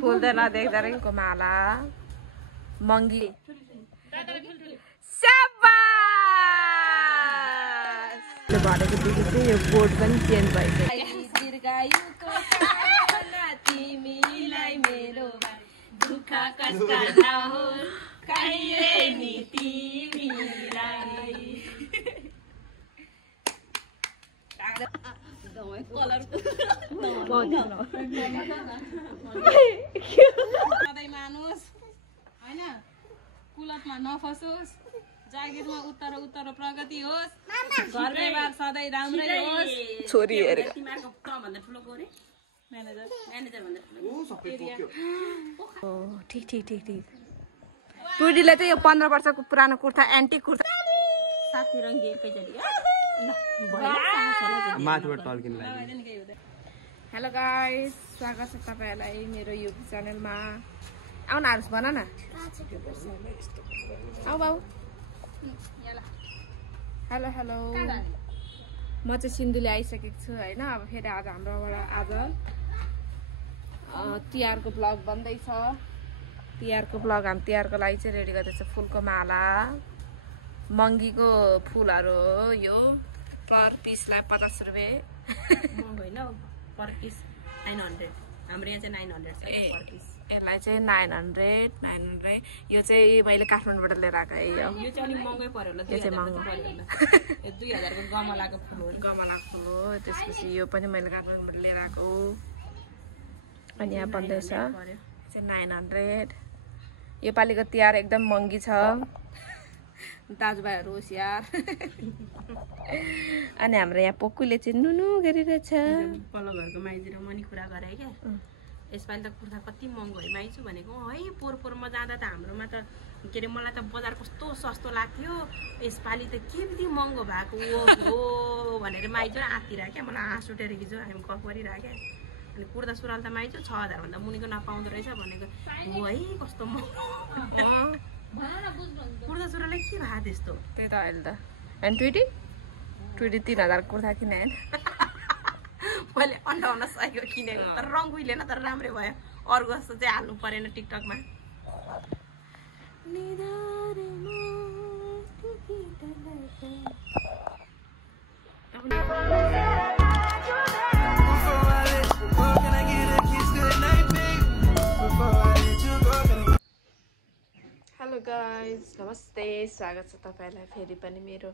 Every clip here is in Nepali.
फूल त नदेख्दा रिङको माला मंगी भनेको देखि चाहिँ यो बोर्ड पनि चेन्ज भएको तिमीलाई मेरो दुःख कष्ट नहोस् कहिले नि तिमीलाई सधैँ मानुस् हैन कुलतमा नफसोस् जागिरमा उत्तर उत्तर प्रगति होस् घर व्यवहार सधैँ राम्रै होस् छोरी हेरेर ठीक ठीक ठीक ठीक टुडीले चाहिँ यो 15 वर्षको पुरानो कुर्ता एन्टी कुर्ता साथी रङ्गी एकैचोटि हेलो गाइस स्वागत छ तपाईहरुलाई मेरो युट्युब च्यानलमा आउन हारुस भन न आउ बाउ हेलो हेलो म चाहिँ सिन्धुली आइसकेको छु हैन अब फेरि आज हाम्रोबाट आज तिहारको ब्लग बन्दैछ तिहारको ब्लग हामी तिहारको लागि चाहिँ रेडी गर्दैछ फुलको माला मंगीको फुलहरु यो पर पिसलाई 50 रुपैयाँ महँगो हैन पर पिस 900 हाम्रो यहाँ चाहिँ 900 छ पर पिस यसलाई चाहिँ 900 यो चाहिँ मैले काठमाडौँबाट लिएर आएको है यो चाहिँ अलि महँगै पर्यो होला 2000 पर्यो होला यो 2000 को गमलाको फुल हो त्यसपछि यो पनि मैले काठमाडौँबाट लिएर आएको अनि यहाँ बन्दैछ चाहिँ 900 यो पालिको तिहार एकदम महँगी छ दाजुभाइहरु होशियार अनि हाम्रो यहाँ पोकुले चाहिँ नुनु गरिरहेछ पल्लो घरको माइजू र मनी कुरा गरे क्या यसपालि त कुर्ता कति महँगो है माइजू भनेको है पोहोरमा जाँदा त हाम्रोमा त के अरे मलाई त बजार कस्तो सस्तो लाग्थ्यो यसपालि त के बित्ति महँगो भएको हो भनेर माइजू आत्तिरहेको क्या मलाई हाँस उठेर हिजो हामी गफ गरिरहेको क्या अनि कुर्ता सुरुवाल त माइजू 6000 भन्दा मुनिको नपाउँदो रहेछ भनेको हो है कस्तो महँगो कुर्ता सुरुवालले के भए त्यस्तो त्यही त अहिले त अनि ट्विटी 3000 कुर्ता किने हैन मैले 5800 को किनेको तर रङ उइलेन तर राम्रै भयो अर्को जस्तो चाहिँ हाल्नु परेन टिकटकमा हेलो गाइज नमस्ते स्वागत छ तपाईहरुलाई फेरि पनि मेरो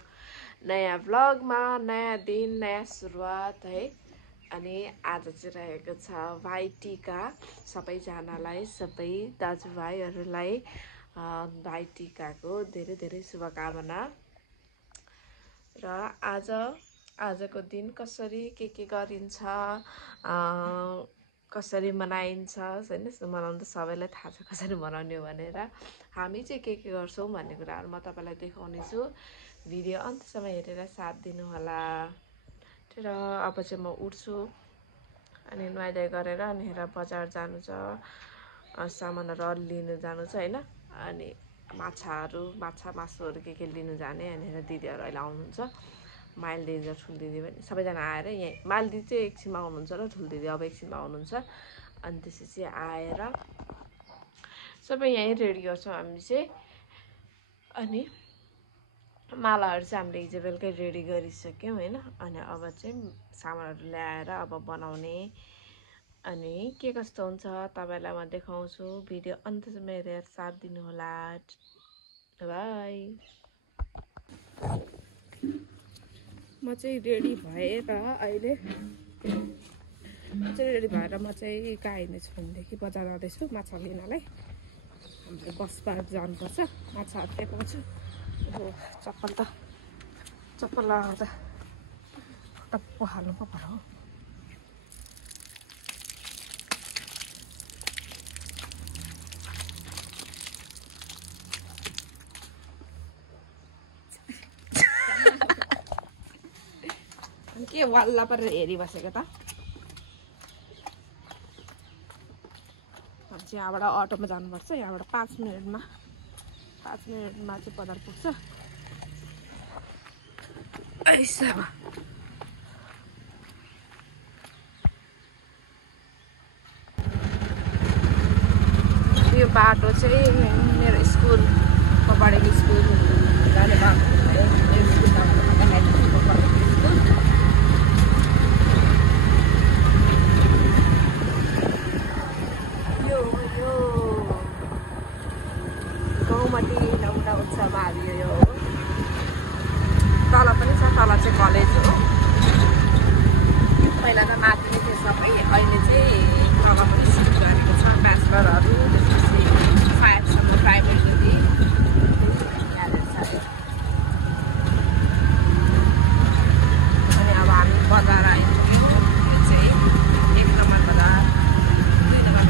नयाँ भ्लगमा नयाँ दिन नयाँ सुरुवात है अनि आज चाहिँ रहेको छ भाइटिका सबैजनालाई सबै दाजुभाइहरुलाई भाइटिकाको धेरै धेरै शुभकामना र आजको दिन कसरी के गरिन्छ कसरी मनाइन्छ हैन मनाउनु त सबैलाई थाहा छ कसरी मनाउने हो भनेर हामी चाहिँ के गर्छौं भन्ने कुराहरु म तपाईलाई देखाउने छु भिडियो अन्त्यसम्म हेरेर साथ दिनु होला र अब चाहिँ म उठ्छु अनि नुहाइधुवाइ गरेर अनि बजार जानु छ सामानहरु लिनु जानु छ हैन अनि माछा मासुहरु के लिनु जाने अनि दिदीहरु अहिले आउनुहुन्छ माइल दिदी र ठुल दिदी पनि सबैजना आएर यहाँ माइल दिदी चाहिँ एकछिनमा आउनुहुन्छ र ठुल दिदी अब एकछिनमा आउनुहुन्छ अनि त्यसपछि आएर सबै यही रेडी गर्छौं हामी चाहिँ अनि मालाहरु चाहिँ हामीले हिजो बेलुकै रेडी गरिसक्यौं हैन अनि अब चाहिँ सामानहरु ल्याएर अब बनाउने अनि के कस्तो हुन्छ तपाईलाई म देखाउँछु भिडियो अन्त्यसम्म हेरेर साथ दिनु होला बाइ म चाहिँ रेडी भएर अहिले म चाहिँ कहाँ हिँड्दैछु भनेदेखि बजार आउँदैछु माछा लिनलाई हामीले बस पार्क जानुपर्छ माछा हात्दै पाउँछु चप्पल लगाउँदा टप्पो हाल्नु पो पर्यो के वाल्ला परेर हेरिबसेको त चाहिँ यहाँबाट अटोमा जानुपर्छ यहाँबाट 5 मिनेटमा चाहिँ बजार पुग्छ यो बाटो चाहिँ मेरो स्कुलको पढेको स्कुल जाने बाटो यो गाउँमाथि एउटा उत्सव हालियो यो तल पनि छ तल चाहिँ कलेज हो पहिला त माथि नै थियो सबै अहिले चाहिँ तल पनि सुरु गरेको छ ब्याचलरहरू त्यसपछि 5 सम्म प्राइभेट अनि अब हामी बजार आइपुग्यौँ यो चाहिँ 1 नम्बर बजार 2 नम्बर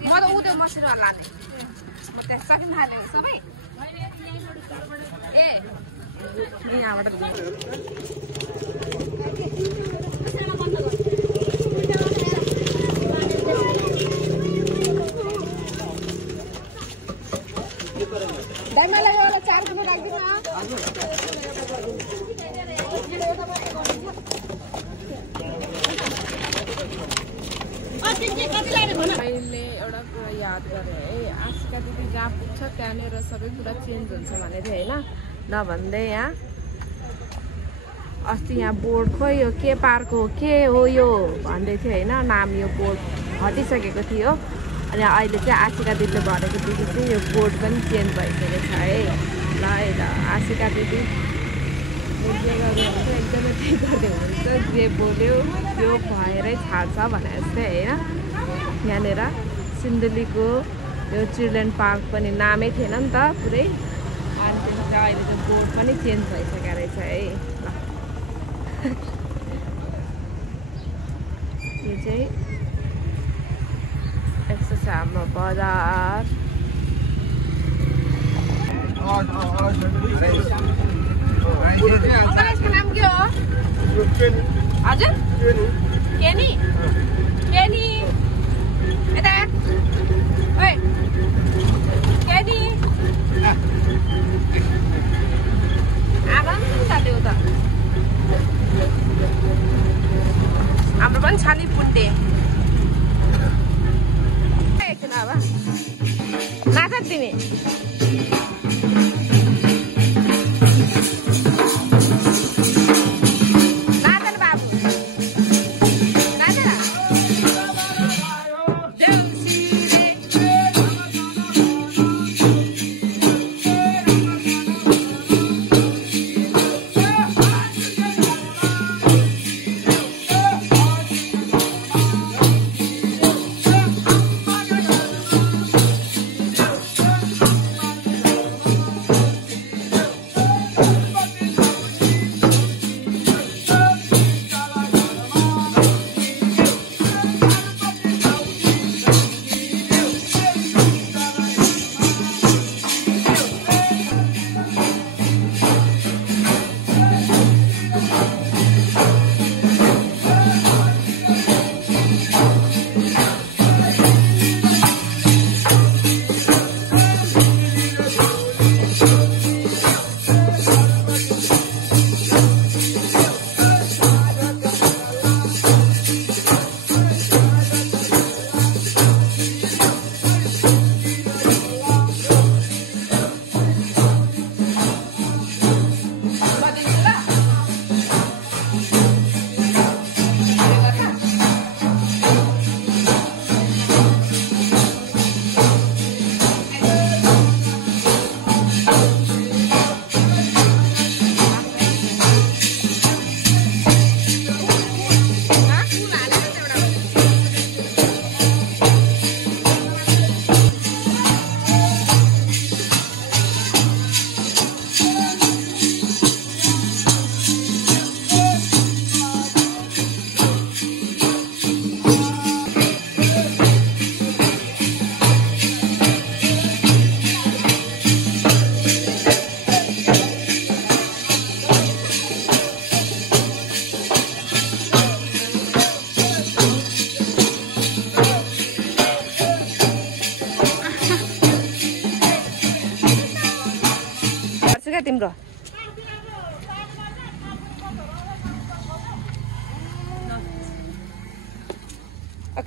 म त उधर मसिर लाने म त्यहाँ सकिन थालेँ सबै ए यहाँबाट मलाई 4 किलो राखिदिनु मैले एउटा कुरा याद गरेँ है आशिका दिदी जहाँ पुग्छ त्यहाँनिर सबै कुरा चेन्ज हुन्छ भने चाहिँ होइन नभन्दै यहाँ अस्ति यहाँ बोर्ड खोइ यो के पार्क हो के हो यो भन्दै थियो होइन नाम यो बोर्ड हटिसकेको थियो अनि अहिले चाहिँ आशिका दिदीले भनेको दिदी चाहिँ यो बोर्ड पनि चेन्ज भइसकेको छ है ल आशिका दिदी जे गर्दै हुन्छ एकदमै त्यही गर्दै हुनुहुन्छ जे बोल्यो त्यो भएरै छाड्छ भने जस्तै होइन यहाँनिर सिन्धुलीको यो चिल्ड्रेन पार्क पनि नामै थिएन नि त पुरै अनि त्यसपछि अहिले चाहिँ बोर्ड पनि चेन्ज भइसकेको रहेछ है ल यो चाहिँ यस्तो छ हाम्रो बजार यसको नाम के हो हजुर केनी केनी यता ओइ केनी आमा पनि चाल्यो त हाम्रो पनि छ नि पुन्टे एकछिन अब नाच तिमी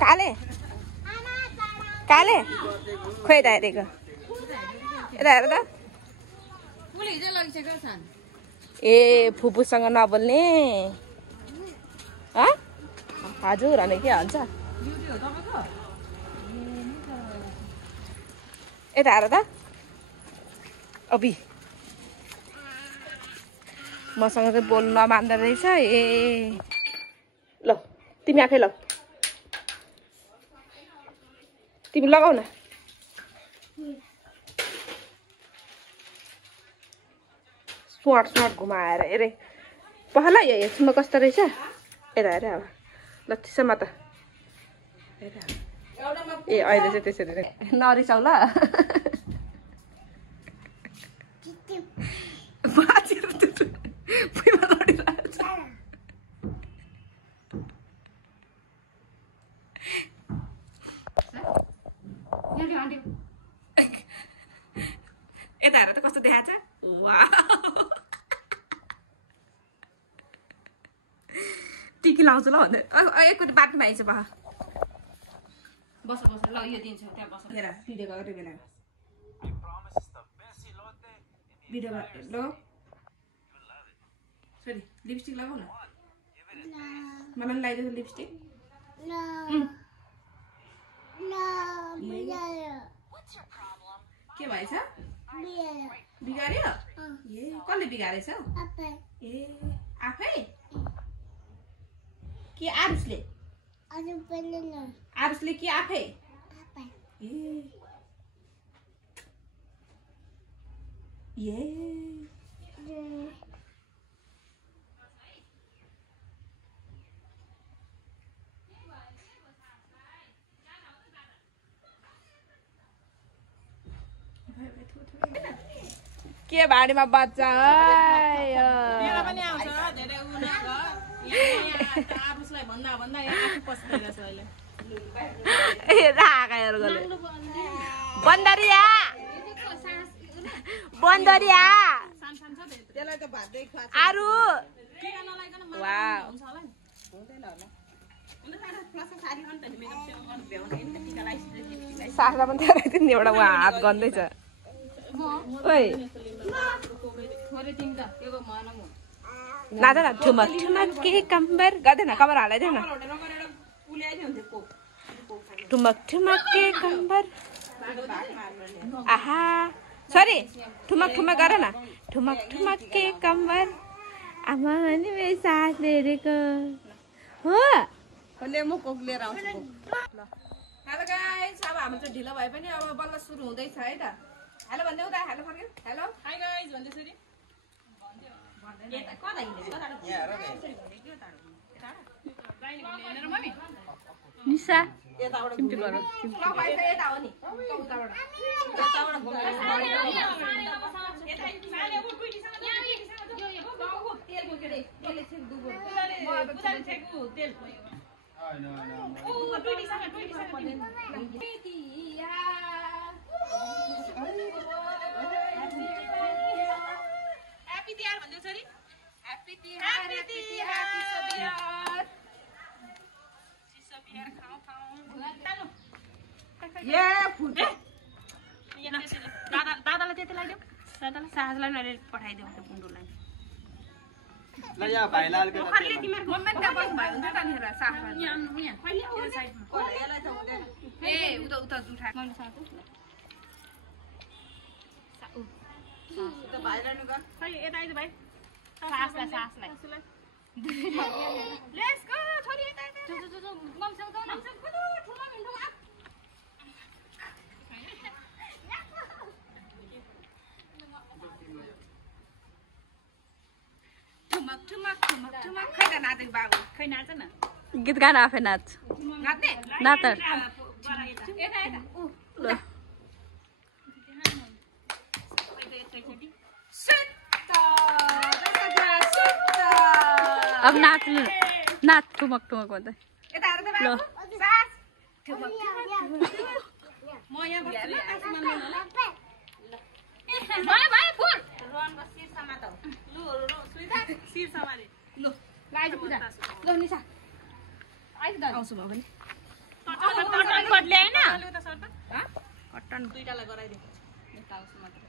काले काले खोइ त हेरेको यता हेर त ए फुपूसँग नबोल्ने हजुर भने के भन्छ यता हेर त अबि मसँग चाहिँ बोल्नु नमान्दो रहेछ ए ल तिमी आफै ल तिमी लगाउ न स्मार्ट घुमाएर हेरे पहला यसमा कस्तो रहेछ यता हेरे अब ल त्यसमा त ए अहिले चाहिँ त्यसरी नरिसाउ ल यता हेर त कस्तो देखाएको छ टिकी लाउँछु ल भन्दै एकचोटि बाटोमा आइन्छ पख बस ल यो दिन्छु त्यहाँ बस हेर भिडियो गरेर बेला भिडियो ल सरी लिपस्टिक लगाऊ न मलाई लगाइदिएको लिपस्टिक के भएछ बिगार्यो ए कसले बिगारेछ ए आफै कि आरुसले आरुसले कि आफै ए के बारीमा बच्चा पनि आउँछ धेरै आरुसलाई भन्दा भन्दा आफू पस्दैछ अहिले बन्दरिया बन्दरिया त्यसलाई त भात देख आरु सासलाई पनि थियो नि एउटा उहाँ हात गर्दैछ ओइ नाच न ठुमक ठुमक के कम्बर गर्दैन कम्बर हालाइदेऊ न ठुमक ठुमक के कम्बर आहा सरी ठुमक ठुमक गर न ठुमक ठुमक के कम्बर आमा नि मेरो सास हेरेको हो म कोक लिएर आउँछु हेलो गाइस अब हाम्रो चाहिँ ढिलो भए पनि अब बल्ल सुरु हुँदैछ है त हेलो भन्दै उता हेलो फर्क्यो हेलो हाई गाइस भन्दैछ नि निशा यता हो नि Happy Tiar भन्दै छ नि Happy Tiar चिसो बियर खाऊ ए फुट दादालाई त्यति लगाइदेऊ दादालाई साहसलाई मैले पठाइदेऊ त्यो पुण्डुलाई ल यहाँ भाइलाल के खल्ले तिमीहरुको मम्मी त बस भाइ हुन्छ त नि हेर साफमा यहाँ खल्ले यो साइडमा यसलाई त हुँदैन ए उता उता उठा मैले साथु त भाइलाई नि गर खै यता आइज भाइ सासलाई लेट्स गो छोरी यता यता जो मम्सँग जाऊ न ठुलो मिन्टो ठुमक ठुमक ठुमक ठुमक खै त नाचेको बाबु खै नाच न गीत गान आफै नाच नाच्ने नाच यता यता ल अब नाच नाच ठुमक ठुमक भन्दै यता हेर त बाबु सास ठुमक म यहाँ बस्छु आसमानमा ल भाइ भाइ फुल रोनको शीर्षमा त लु सुइदा शीर्षमा रे ल लाइज पूजा ल निशा आइज द आउँछु म पनि कटन कोट ल्याएन कटन दुईटालाई गराइदिए निकाल्छु मात्र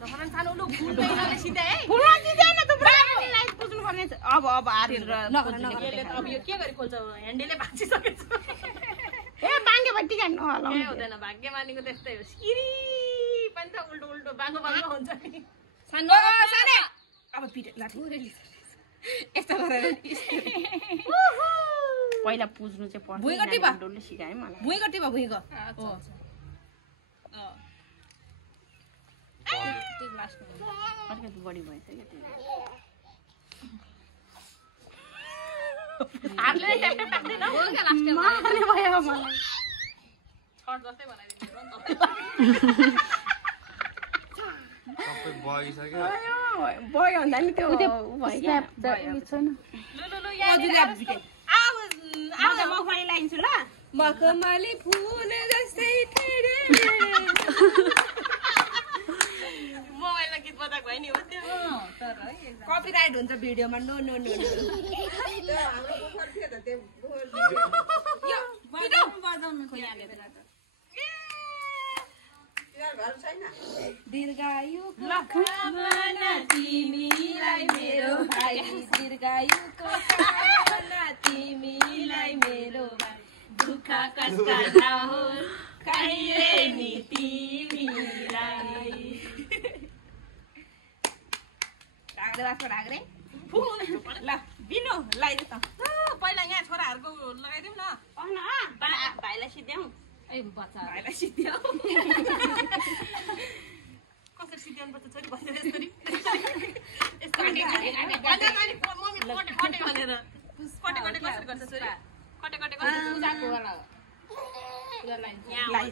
दफरन सानो लु फुल्दैनले सिधै है फुल्न दिदैन त ब्राबरलाई पुज्नु पर्ने अब आरिर यसले त अब यो के गरी खोल्छ ह्यान्डलले भाँचिसकेछ ए बाङ्गे भट्टी गाड्नु होला के हुँदैन भाग्यमानीको त्यस्तै हो सिरी पनि त उल्टो उल्टो बाङ्गो बाङ्गो हुन्छ नि सानो सानो अब पिटे लाठी यस्तो गरेर पहिला पुज्नु चाहिँ पर्छ भुइँगट्टी भा डोलले सिकाए मलाई भुइँगट्टी भा भुइँग अलिकति बढी भएछ क्या त्यो हातले ट्याप ट्याप टाक्दैन हो क्या लास्ट मार्ने भयो मलाई छट जस्तै बनाइदिनु सबै बगिसक्यो भयो भन्दा नि त्यो भयो क्या लु लु यहाँ आज मखमली लाइन्छु ल मखमली फुल जस्तै तेरे मोबाइलमा गीत बजाएको है नि हो त्यो कपिराइट हुन्छ भिडियोमा नो नो नो बजाउनु खोइ यहाँले दीर्घायु कामना तिमीलाई मेरो भाइ दीर्घायुको कामना तिमीलाई मेरो भाइ दुःख कष्ट नहोस् कहिले नि तिमीलाई ढाग्रे ल बिनु लगाइदिउ त पहिला यहाँ छोराहरूको लगाइदिउँ न भाइलाई सिध्याउँ ए बच्चा भाइलाई सिध्याउ कसरी सिध्याउनु पर्छ छोरी भनेर यसरी यस्तो मम्मी कटे भनेर कटे कटे कसरी गर्छ छोरी कटे कटे कसरी उजाको वाला यहाँ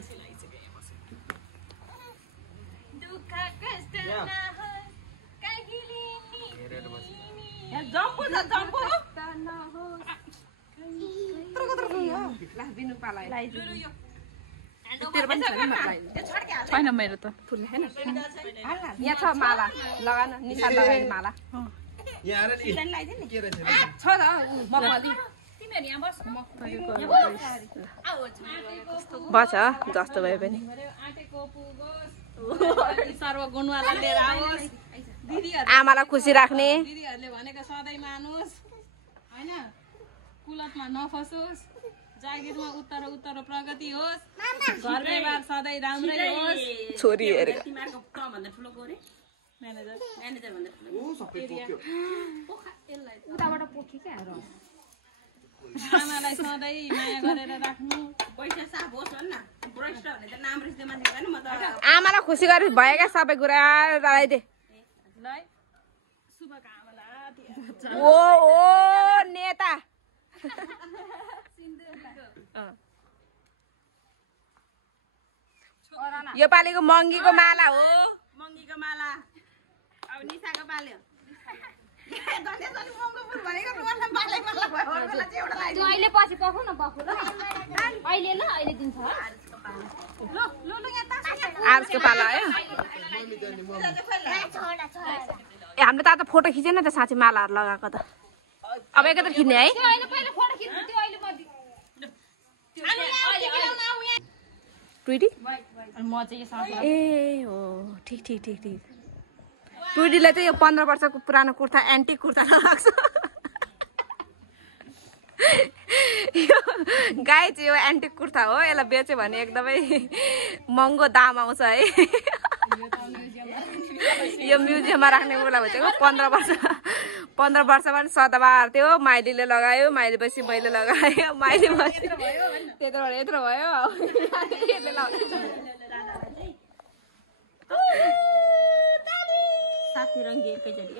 दुःख कष्ट नहोस् कहिले नि जम्पु छ जम्पु ला बिनु पालाई लु यो तेरो पनि छैन मलाई छैन मेरो त फुल हैन यहाँ छ माला लगान निशान लगाइने माला यहाँ आएर नि लगाइदिए नि के रहेछ छ त मखमली तिमीहरू यहाँ बस बस जस्तो भए पनि आँटेको पुगोस् सर्व गुणवाला लिएर आओस् दिदीहरू आमालाई खुसी राख्ने दिदीहरूले भनेको सधैँ मानुस् होइन कुलतमा नफसोस् जागिरमा उत्तर उत्तर प्रगति होस् घर व्यवहार सधैँ राम्रै होस् छोरी हेरेर तिमीहरूको भन्दा ठुलो गरे म्यानेजर म्यानेजर भन्दा ठुलो ओ सबै पोक्यो उताबाट पोखी क्या आमालाई सधैँ माया गरेर राख्नु पैसा साफ होस् भन् न भ्रष्ट भने त नाम रिस्दै मान्छे होइन म त आमालाई खुसी गरी भएका सबै कुरा लगाइदे ल शुभकामना ओ ओ नेता यो पालिको महँगीको माला हो मङ्गीको माला अब निसाको पाल्यो त्यो अहिले पछि पखु न पखु ल अहिले ल अहिले दिन्छ आजको पाला आयो ए हामीले त फोटो खिचेन त साँच्ची मालाहरू लगाएको त अब एकैचोटि खिच्ने है त्यो अहिले पहिला फोटो खिच्नु त्यो अहिले म टुइटी म चाहिँ यो सास ए हो ठिक ठिक ठिक ठिक टुइटीलाई चाहिँ यो 15 वर्षको पुरानो कुर्ता एन्टिक कुर्ता लगाएको छ यो गाई चाहिँ यो एन्टिक कुर्ता हो यसलाई बेच्यो भने एकदमै महँगो दाम आउँछ है यो म्युजियममा राख्ने कुरा भइसक्यो 15 वर्षमा पनि सदाबहार थियो माइलीले लगायो माइली पछि मैले लगायो माइली पछि यत्रो भयो साथी रङ्गी एकैचोटि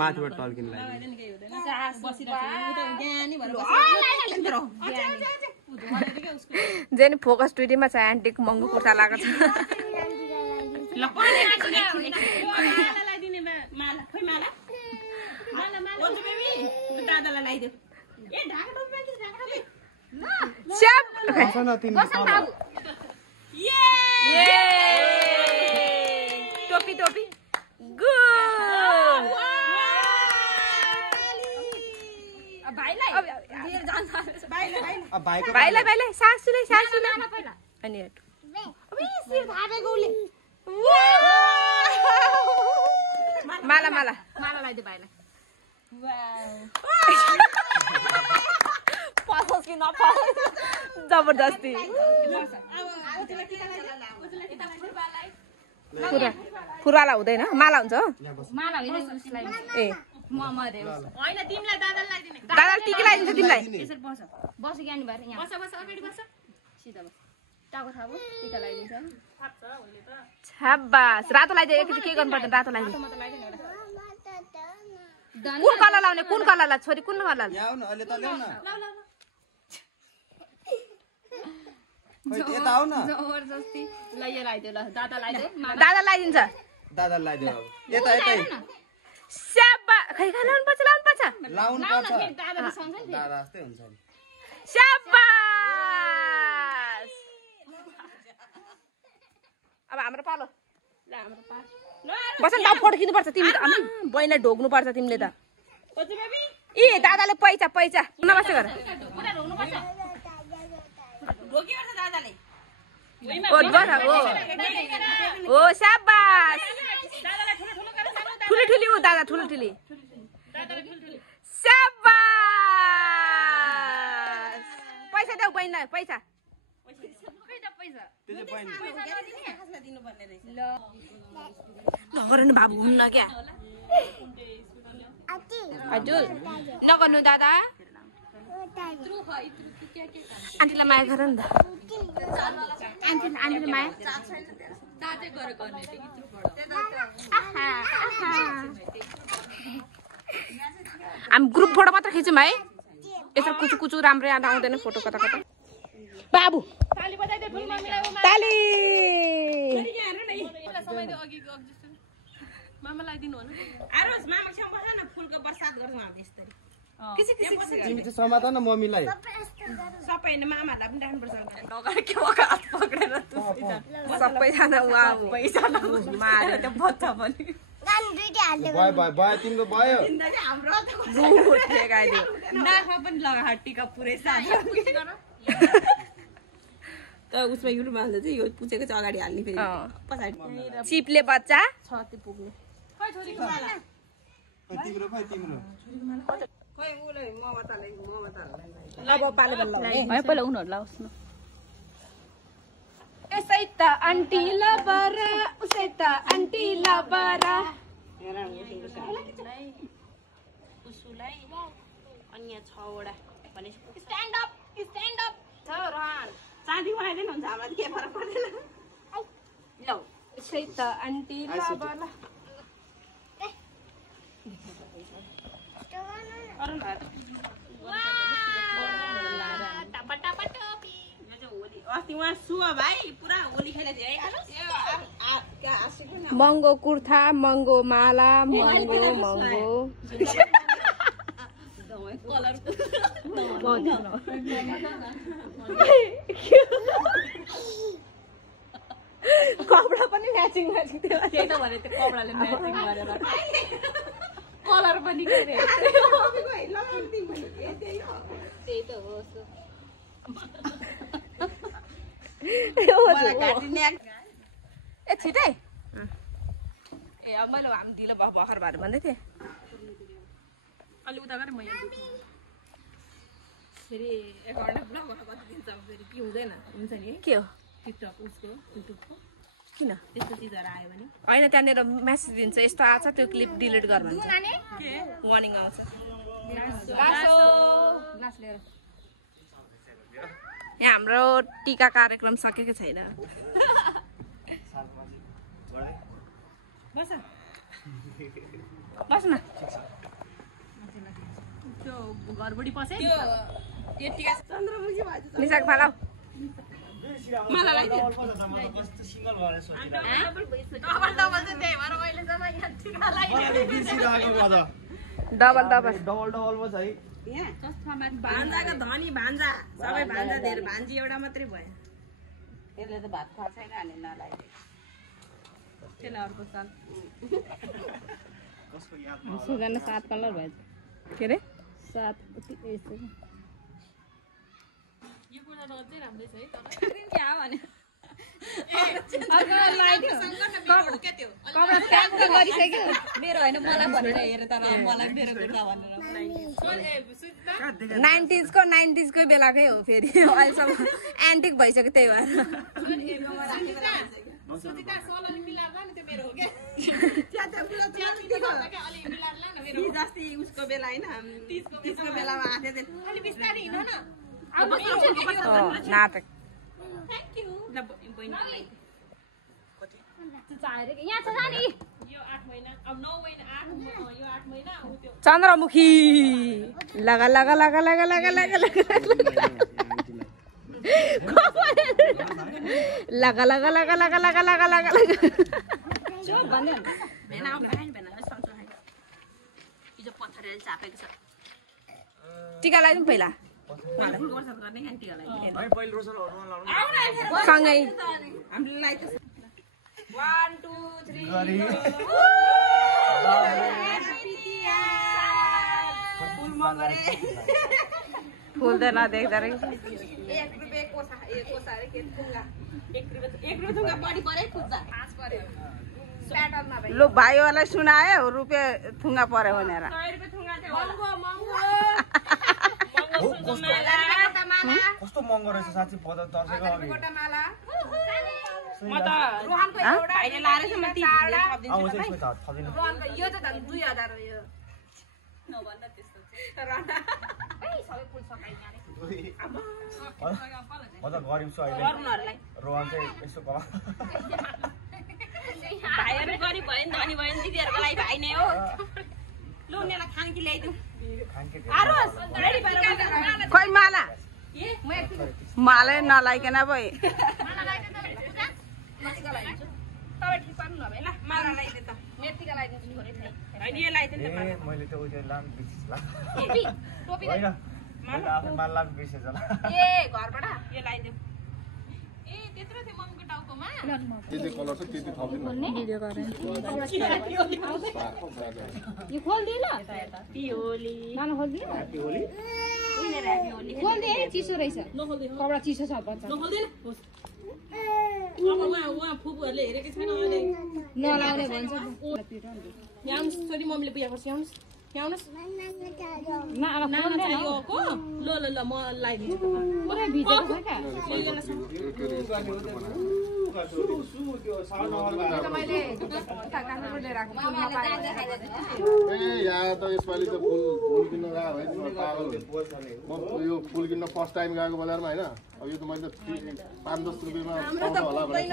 माथिबाट टल्किन लाग्यो जेनी फोकस टुइटीमा छ एन्टिक महँगो कुर्ता लगाएको छ दादालाई लगाइदियो टोपी टोपी गुड भाइलाई भाइलाई सासूले अनि माला लगाइदियो भाइलाई पसोस् कि नपसोस् जबरजस्ती फुरवाला हुँदैन माला हुन्छ ए दादा टिकी लगाइदिन्छ तिमीलाई छ्याबास रातो लगाइदियो एकचोटि के गर्नुपर्छ रातो लगाइदियो कुन कलर लाउने कुन कलरलाई छोरी कुन कलर जबरजस्ती लगाइदियो ल दादा लगाइदिन्छ दादा लगाइदियो स्याबा खै खै लाउनुपर्छ दादा जस्तै हुन्छ नि स्याबास अब हाम्रो पालो बस न फड्किनुपर्छ तिमीले त बहिनीलाई ढोग्नुपर्छ तिमीले त ए दादाले पैसा नबस्छ गर हो स्याबास ठुली ऊ दादा ठुली स्याबास पैसा देऊ बहिनीलाई पैसा नगर नि बाबु हुन्न क्या हजुर नगर्नु दादा आन्टीलाई माया गर नि त आन्टीलाई माया हामी ग्रुप फोटो मात्र खिच्यौँ है यसो कुचु राम्रै आउँदैन फोटो कता बाबु ताली तिमी चाहिँ समात न मम्मीलाई सबैजना भयो तिम्रो भयो उसमा युट्युबमा हाल्दा चाहिँ यो पुछेको चाहिँ अगाडि हाल्ने फेरि पछाडि चिपले बच्चा छति पुग्ने तिम्रो पहिला उनीहरू लाओस् न यसै त आन्टी लबरा उसै त आन्टी लबरा उसुलाई अन्य 6 वटा भने स्ट्यान्ड अप छ रहन चाँदी उठाइदिनु हुन्छ हामीलाई के फरक पर्दैन ल यसै त आन्टी लबरा अस्ति उहाँ सुवा भाइ पुरा होली खेले है महँगो कुर्ता महँगो माला महँगो कपडा पनि म्याचिङ थियो त्यही त भने त्यो कपडाले म्याचिङ गरेर कलर पनि गरे त्यही त हो ए छिटै ए अब मैले हामी ढिलो भर्खर भएर भन्दै थिएँ अलि उता गरेँ म यहाँ फेरि एकाउन्ट ब्लक गर्न कति दिन्छ फेरि के हुँदैन हुन्छ नि के हो टिकटक उसको युट्युबको किन त्यस्तो चिजहरू आयो भने होइन त्यहाँनिर मेसेज दिन्छ यस्तो आएको छ त्यो क्लिप डिलिट गर भन्छ वार्निङ आउँछ यहाँ हाम्रो टीका कार्यक्रम सकेको छैन बस न त्यो घरबुडी पसे त्यो टिका चन्द्रमुखी भाजी निसाक फालाउ मलाई लगाइदियो डबल डबल पो छ है भान्जाको धनी भान्जा सबै भान्जा दिएर भान्जी एउटा मात्रै भयो त्यसले त भात खुवा छैन अनि नलाइदियो त्यसले अर्को साल सुगन्ध 7 कलर भयो के रे 7 त अझै राम्रै छ है तर क्या भने मेरो होइन मलाई भनेर हेर तर मलाई मेरो कुर्ता भनेर 90s को बेलाकै हो फेरि अहिलेसम्म एन्टिक भइसक्यो त्यही भएर सुजिता सोलले मिलाएर नि त्यो मेरो हो के जस्तै उसको बेला होइन 30 को बेलामा आथे दिन अलि बिस्तारै हिँड्नु न नाटक थ्यांक यू ल बहिनी यहाँ छ नि यो 8 महिना अब 9 महिना 8 यो 8 महिना उ त्यो चन्द्रमुखी लगा लगा लगा लगा लगा लगा लगा लगा लगा लगा लगा लगा लगा लगा लगा जो भन्दैन भेना भेना सन्चो है हिजो पत्थरले चापेको छ टिका लगाइदिउँ पहिला मलाई फुल वर्ष गर्ने आन्टीहरुलाई है पहिलो रोसलहरुमा लाउनु सँगै हामीले लाइ त 1 2 3 गरी फुल मगरे फुल्दैन देख्दा रहेछ 1 रुपैयाँ कोसा रे के थुङ्गा 1 रुपैयाँ थुङ्गा बढी परे खुज्दा 5 पर्यो प्याटर्न नभए लो भाइहरूलाई सुनायो रुपियाँ थुङ्गा पर्यो भनेर 100 रुपैयाँ थुङ्गा थियो कस्तो महँगो रहेछ साच्चै बजार तर्सेको अघि गोटा माला म त रोहनको एउटा भाइले लारेछ म 30 थप्दिन्छु आउँछ तपाईँ यसमा थपिदिनु रोहनको यो त झन् 2000 हो यो नभन्दा त्यस्तो रना सबै फुल सकाइ यारे म त गरिब छु अहिले गर्नुहरुलाई रोहन चाहिँ यसो कमा भाइहरु गरिब भयो नि धनी भयो नि दिदीहरुको लागि भाइ नै हो लु नेला खानकी ल्याइदिउ खानके आरोस रेडी भएर खोइ माला मालै नलाइकन भए तपाईँ ठिक पार्नु नभए ल माला ल्याइदे त मेथीका ल्याइदिन्छु थोरै थाइ हैन यो ल्याइदिनु त ए मैले त उयो लाम बिचिस ला टोपी टोपी हैन मैले आफ्नो माल लाम बिचेछ ला ए घरबाट यो ल्याइदिउ ए त्यत्रो थियो मम्मीको टाउकोमा त्यति कलर छ त्यति थपिदिनु भिडियो गरेँ यो खोल्दिए ल पिहोली नानो खोल्दिए ह्यापी होली उनीहरु ह्यापी होली खोल्दिए चिसो रहेछ कपडा चिसो छ बच्चा नखोल्दैन होस् अब उहाँ फुपूहरूले हेरेकै छैन अहिले नलाउने भन्छ आउनुहोस् छोरी मम्मीले बिहा गर्छ आउनुहोस् आउनुहोस् नाना नाना चाहिएको ल ल ल म लगाइदिन्छु पुरै भिजेको छ क्या मैले काठमाडौँ लिएर आएको ए यहाँ त यसपालि त फुल किन्न गएको है पागल म यो फुल किन्न फर्स्ट टाइम गएको बजारमा होइन अब यो त मैले 5-10 रुपियाँमा पाउँछ होला भनेर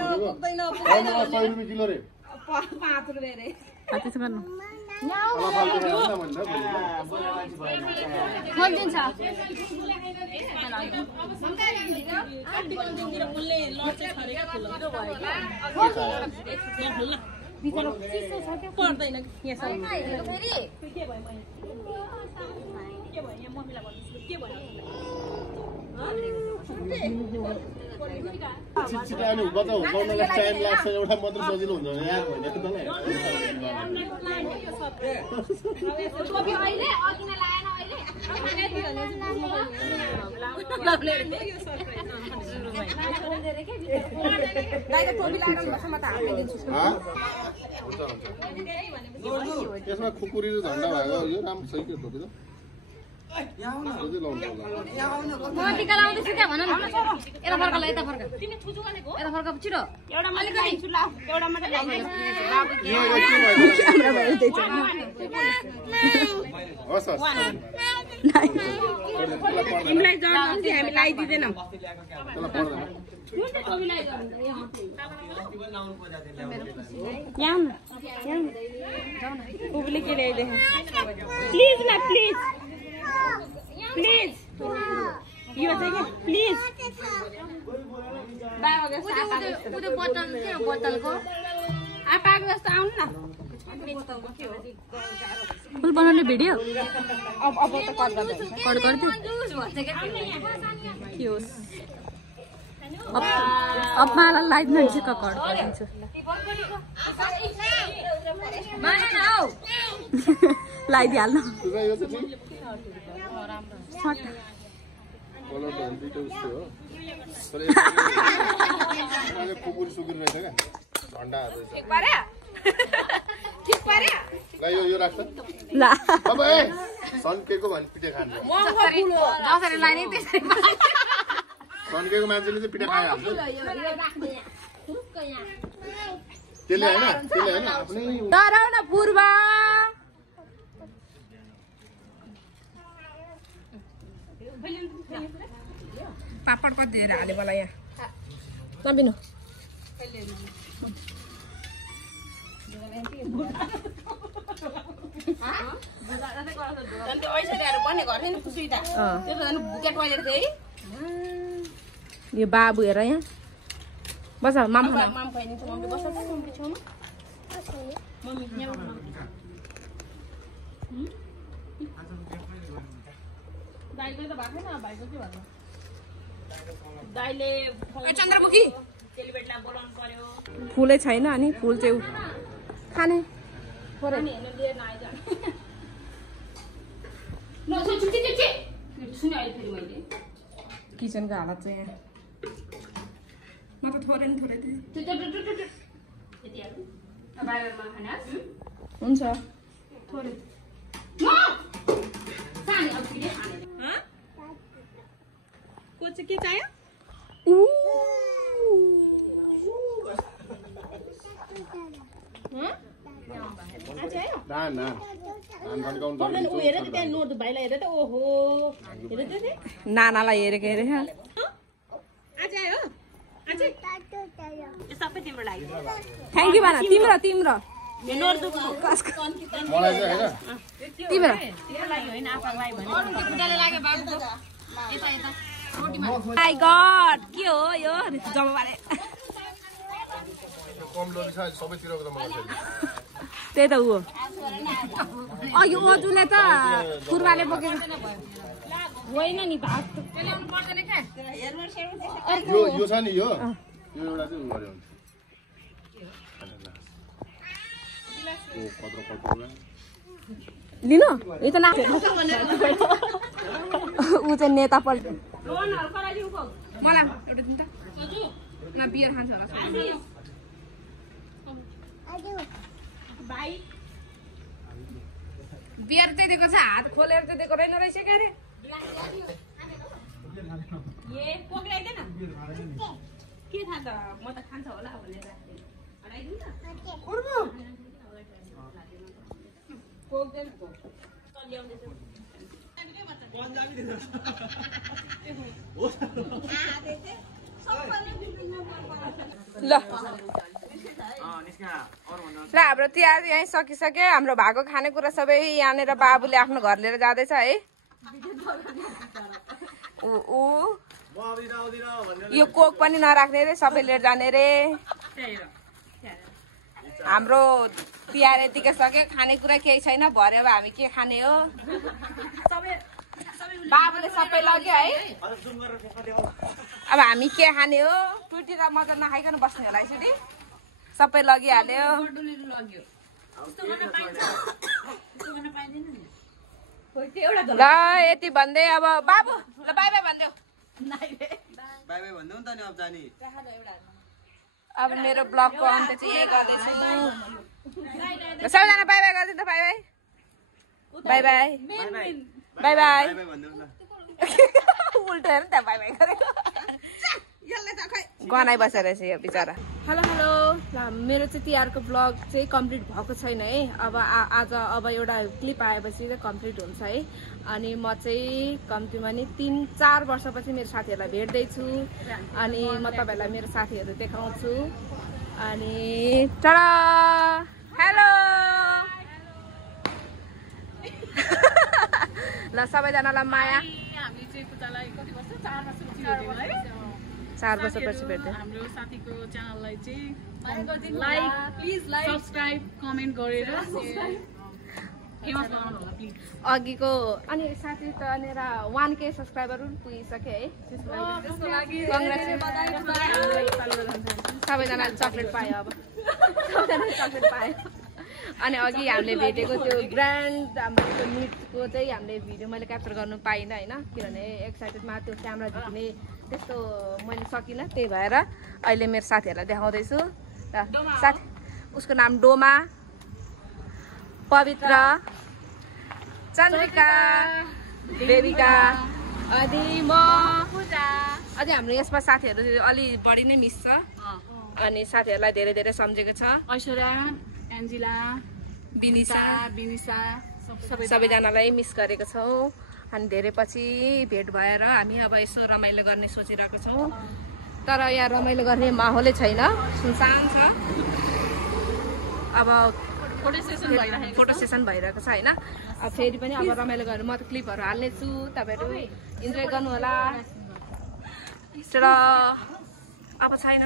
सोचेको 100 रुपियाँ किलो रे 5 रुपैयाँ रे त्यसो गर्नु खोलिदिन्छ पर्दैन छिटो आउने हुँदा त हुँदाउनलाई टाइम लाग्छ एउटा मात्र सजिलो हुन्छ यार भनेको त टोपी अहिले अघि नै लाएन यसमा खुकुरी र झन्डा भएको यो राम्रो छ कि टोपी त म टिका लाउँदैछु क्या भन न यता फर्क ल यता फर्क तिमी थुजु भनेको यता फर्क छिटो एउटा मात्रै ल्याइदिन्छु ल एउटा मात्रै ल्याइदिन्छु हस् हस् तिमीलाई जड हुन्छ हामी ल्याइदिँदैनौँ उबले के ल्याइदिए प्लिज न प्लिज प्लिज यो चाहिँ के प्लिज उदे बोतल के बोतलको आपाको जस्तो आउनु न फुल बनाउने भिडियो अब त कट गर्दै कट गरिदियो के होस् अब मलाई लाइभ चाहिँ कट गरिदिन्छु लगाइदिइहाल्नु कलर त दुईटा उस्तो हो तर यसले कुकुर सुकुर रहेछ क्या झन्डाहरू ठिक पर्यो ठिक पर्यो ल यो राख्छ ल अब ए सन्केको भने पिठे खान्छ जसरी लाने त्यसरी सन्केको मान्छेले चाहिँ पिठे खाइहाल्छ त्यसले होइन आफ्नै डराउ न पूर्वा पापड कति धेरै हाले मलाई यहाँ नबिनु यो बाबु हेर यहाँ बस माम चन्द्रमुखी फुलै छैन अनि फुल चाहिँ खाने किचनको हालत चाहिँ यहाँ म त थोरै न थोरै हुन्छ थोरै को चाहिँ के चाहियो नानालाई हेरेको हेरे थ्याङ्क यू भन तिम्रो तिम्रो मलाई चाहिँ तिम्रो माई गॉड के हो यो जमाबारे कम लोभी छ सबैतिरको त मलाई त्यही त हो अघि ओजुले त पूर्वाले बोकेको होइन नि भात यो छ नि यो एउटा चाहिँ गरे हुन्छ लिनु यो त नाच्छ ऊ चाहिँ नेता पल्ट मलाई एउटा दिन त न बियर खान्छ होला बियर चाहिँ दिएको छ हात खोलेर चाहिँ दिएको रहेन रहेछ क्या अरे के थाहा त म त खान्छ होला भनेर ल हाम्रो तिहार यहीँ सकिसक्यो हाम्रो भएको खानेकुरा सबै यहाँनिर बाबुले आफ्नो घर लिएर जाँदैछ है यो कोक पनि नराख्ने रे सबै लिएर जाने रे हाम्रो तिहार यतिकै सक्यो खानेकुरा केही छैन भरे अब हामी के खाने हो बाबुले सबै लग्यो है अब हामी के खाने हो टुटी र मजा नखाइकन बस्ने होला यसरी सबै लगिहाल्यो ल यति भन्दै अब बाबु ल बाई बाई भनिदेऊ अब मेरो ब्लगको अन्त चाहिँ यही गर्दैछु सबैजना बाई बाई गरिदिनु त by by by by by by उल्टो हेर्नु त्यहाँ बाई बाई गरेको गनाइ बसेर रहेछ यो बिचरा हेलो हेलो ल मेरो चाहिँ तिहारको ब्लग चाहिँ कम्प्लिट भएको छैन है अब आज अब एउटा क्लिप आएपछि चाहिँ कम्प्लिट हुन्छ है अनि म चाहिँ कम्तीमा नि 3-4 वर्षपछि मेरो साथीहरूलाई भेट्दैछु अनि म तपाईँहरूलाई मेरो साथीहरू देखाउँछु अनि टाडा हेलो ल सबैजनालाई माया हामी चाहिँ कुतालाई कति वर्ष 4 वर्षपछि भेट्दै हाम्रो साथीको च्यानललाई चाहिँ like please like subscribe comment गरेर फेमस बनाउनु होला प्लिज अघिको अनि साथी त भनेर 1K सब्स्क्राइबर पनि पुगिसक्यो है त्यसको लागि सबैजनाले चक्लेट पायो अब सबैजनाले चक्लेट पायो अनि अघि हामीले भेटेको त्यो ग्रान्ड हाम्रो त्यो मिटको चाहिँ हामीले भिडियो मैले क्याप्चर गर्नु पाइनँ होइन, किनभने एक्साइटेडमा त्यो क्यामेरा झिक्ने त्यस्तो मैले सकिनँ। त्यही भएर अहिले मेरो साथीहरूलाई देखाउँदैछु। र साथी उसको नाम डोमा, पवित्र, चन्द्रिका, देविका, अनि म पूजा। अझै हाम्रो यसमा साथीहरू अलि बढी नै मिस छ अनि साथीहरूलाई धेरै धेरै सम्झेको छ। ऐश्वर्या, एन्जिला, बिनिसा विनिसा सबैजनालाई मिस गरेको छौँ। अनि धेरै पछि भेट भएर हामी अब यसो रमाइलो गर्ने सोचिरहेको छौँ, तर यहाँ रमाइलो गर्ने माहौलै छैन, सुनसान छ। अब फोटो सेसन भइरहेको छ होइन। अब फेरि पनि अब रमाइलो गरेर म त क्लिपहरू हाल्नेछु, तपाईँहरू इन्जोय गर्नु होला। तर अब छैन।